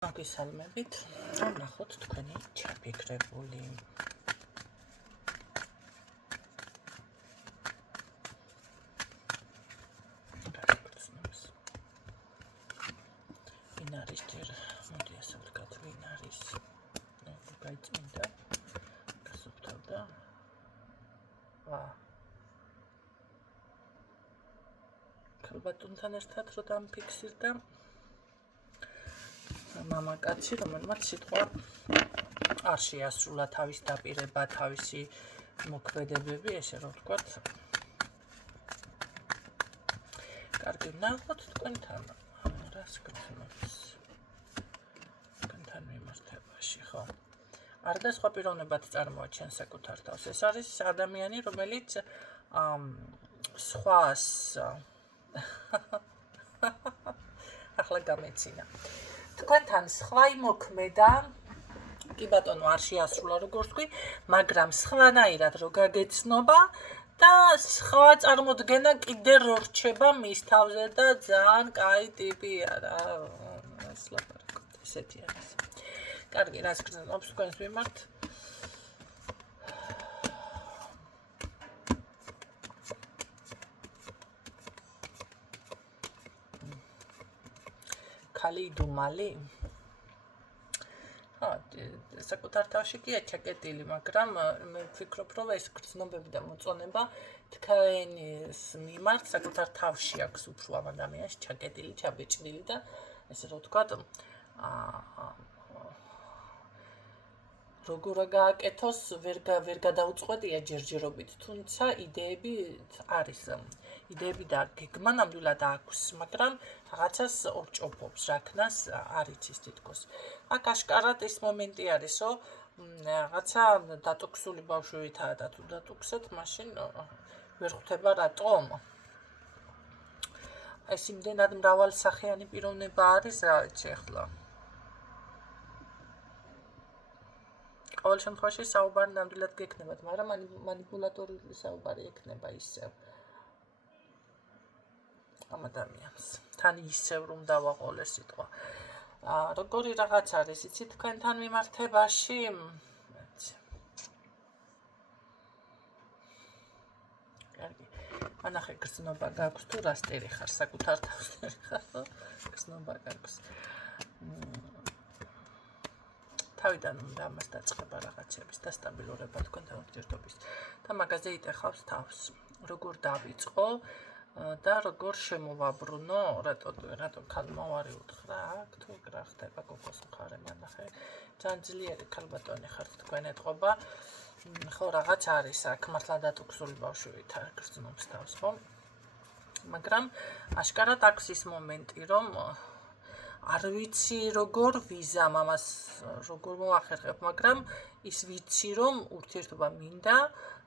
მოგესალმებით. ნახოთ თქვენი ჩაფიქრებული. ვინ არის ჯერ? მოდი ასე ვთქვათ, ვინ არის? გაიწმინდა. გასუფთავდა. ქალბატონთან ერთად რო დამფიქსირდა მამაკაცი, რომელმაც სიტყვა არ შეასრულა თავის დაპირება, თავისი მოქმედებები, ესე რომ ვთქვათ. კარგი, ნახოთ თქვენთან რას გქონებს თქვენთან მიმართებაში, ხო? არ და სხვა პიროვნებად წარმოაჩენს საკუთარ თავს. ეს არის ადამიანი, რომელიც სხვას ახლა გამეცინა. თქვენთან სხვა იმოქმედა, კი ბატონო, არ შეასრულა როგორც თქვი, მაგრამ სხვანაირად რო გაგეცნობა და სხვა წარმოდგენა კიდე რო რჩება მის თავზე და ძალიან კაი ტიპია რა. ეს ლაპარაკობთ, ესეთი არის. კარგი, რას გრძნობს თქვენს მიმართ? ხალი დუმალი? საკუთარ თავში კი ჩაკეტილი, მაგრამ მე ვფიქრობ, რომ ეს გრძნობები და მოწონება თქვენის მიმართ საკუთარ თავში აქვს უფრო ამ ადამიანს ჩაკეტილი, ჩაბეჭდილი და ესე რომ ვთქვათ, როგორ გააკეთოს, ვერ გადაუწყვეტია ჯერჯერობით, თუმცა იდეები არის. იდეები და გეგმა ნამდვილად აქვს, მაგრამ რაღაცას ორჭოფობს, რაკნას არ იცის თითქოს. აქ აშკარად ის მომენტი არის, რომ რაღაცა დატოქსული ბავშვებითაა და თუ დატოქსეთ, მაშინ ვერ ხვდება რატომ. ეს იმდენად მრავალსახიანი პიროვნება არის, რა ვიცი ახლა. ყოველ შემთხვევაში საუბარი ნამდვილად გექნებათ, მაგრამ მანიპულატორული საუბარი ექნება ისევ. ამ ადამიანს თან ისევ რომ დავაყოლე სიტყვა. როგორი რაღაც არის, იცით თქვენთან მიმართებაში? კარგი. ანახე გრძნობა გაქვს თუ რასტერი ხარ, საკუთარ თავში ხარ, გრძნობა გაქვს. თავიდან უნდა ამას დაწყება რაღაცების დასტაბილურება თქვენთან ურთიერთობის და მაგაზე იტეხავს თავს. როგორ დავიწყო და როგორ შემოვაბრუნო, რატო ქალმა ვარი უთხრა, აქ თუ რა ხდება გოგოს მხარე, მანახე. ძალიან ძლიერი ქალბატონი ხართ თქვენ ეთყობა. ხო, რაღაც არის აქ, მართლა დატოქსული ბავშვებით არ გრძნობს თავს, ხო? მაგრამ აშკარად აქვს ის მომენტი, რომ არ ვიცი როგორ ვიზამ ამას, როგორ მოვახერხებ, მაგრამ ის ვიცი, რომ ურთიერთობა მინდა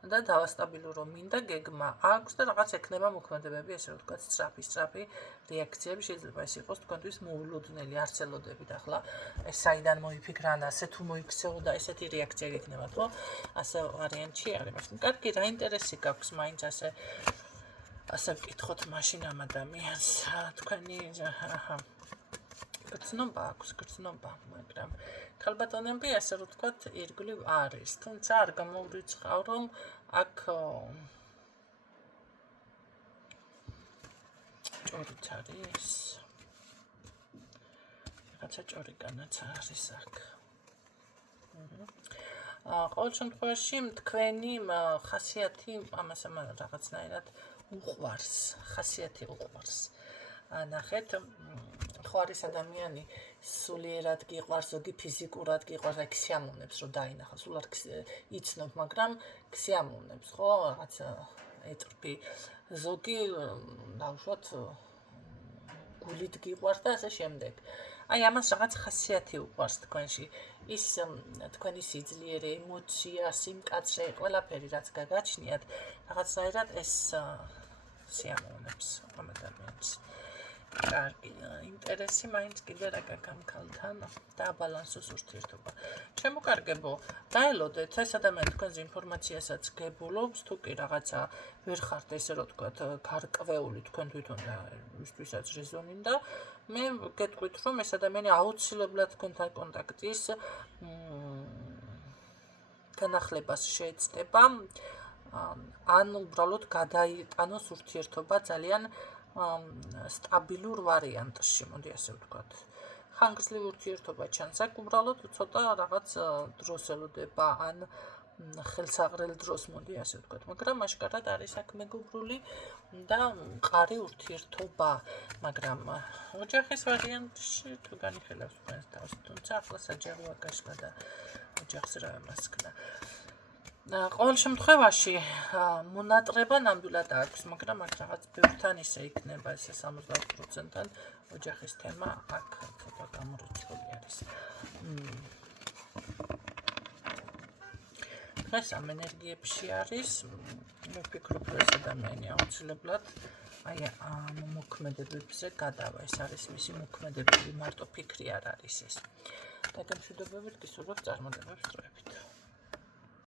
და დავასტაბილურო მინდა, გეგმა აქვს და რაღაც ექნება მოქმედებები, ესე რომ ვთქვათ, სწრაფი რეაქციები შეიძლება ეს იყოს თქვენთვის მოულოდნელი, არც ელოდებით ახლა ეს საიდან მოიფიქრა, ასე თუ მოიქცეო და ესეთი რეაქცია გექნებათ, ხო? ასე ვარიანტი არის. კარგი, რა ინტერესი გაქვს მაინც ასე ვკითხოთ მაშინ ამ ადამიანს, თქვენი გრძნობა აქვს, მაგრამ ქალბატონები, ასე რომ ვთქვათ, ირგვლივ არის, თუმცა არ გამოვრიცხავ, რომ აქ ჭორიც არის. რაღაცა ჭორიგანაც არის აქ. ყოველ შემთხვევაში თქვენი ხასიათი ამას რაღაცნაირად უყვარს, ხასიათი უყვარს. ნახეთ, ხო არის ადამიანი სულიერად გიყვარს, ზოგი ფიზიკურად გიყვარს, აი ქსიამოვნებს რომ დაინახოს, სულ არ იცნობ, მაგრამ ქსიამოვნებს, ხო, რაღაც ეტრფი. ზოგი დავუშვათ გულით გიყვარს და ასე შემდეგ. აი ამას რაღაც ხასიათი უყვარს თქვენში. ის თქვენი სიძლიერე, ემოცია, სიმკაცრე, ყველაფერი რაც გაგაჩნიათ, რაღაცნაირად ეს სიამოვნებს ამ ადამიანს. კარგი, ინტერესი მაინც კიდე რა გაქვს ქალთან და აბალანსოს ურთიერთობა. შემოკარგებო, დაელოდეთ ეს ადამიანი თქვენზე ინფორმაციასაც გებულობს, თუ კი რაღაცა ვერ ხართ ესე რომ თქვათ გარკვეული თქვენ თვითონ და ისთვისაც რეზონინდა, მე გეტყვით რომ ეს ადამიანი აუცილებლად თქვენთან კონტაქტის განახლებას შეეცდება, ან უბრალოდ გადაიტანოს ურთიერთობა ძალიან სტაბილურ ვარიანტში, მოდი ასე ვთქვათ. ხანგრძლივი ურთიერთობა ჩანს აქ, უბრალოდ ცოტა რაღაც დროს ელოდება, ან ხელსაღრელ დროს, მოდი ასე ვთქვათ, მაგრამ აშკარად არის აქ მეგობრული და მყარი ურთიერთობა, მაგრამ ოჯახის ვარიანტში თუ განიხილავს თქვენს თავს, თუმცა ახლა საჯაროა გაშლა და ოჯახს რა ემასქნა. ყოველ შემთხვევაში მონატრება ნამდვილად აქვს, მაგრამ აქ რაღაც ბევრთან ისე იქნება, ესე 70%-თან ოჯახის თემა აქ ცოტა გამორიცხული არის. დღეს ამ ენერგიებში არის, მე ვფიქრობ, რომ ეს ადამიანი აუცილებლად აი ამ მოქმედებებზე გადავა, ეს არის მისი მოქმედებები, მარტო ფიქრი არ არის ეს. და გამშვიდობებით გისურვებთ წარმატებებს დროებით.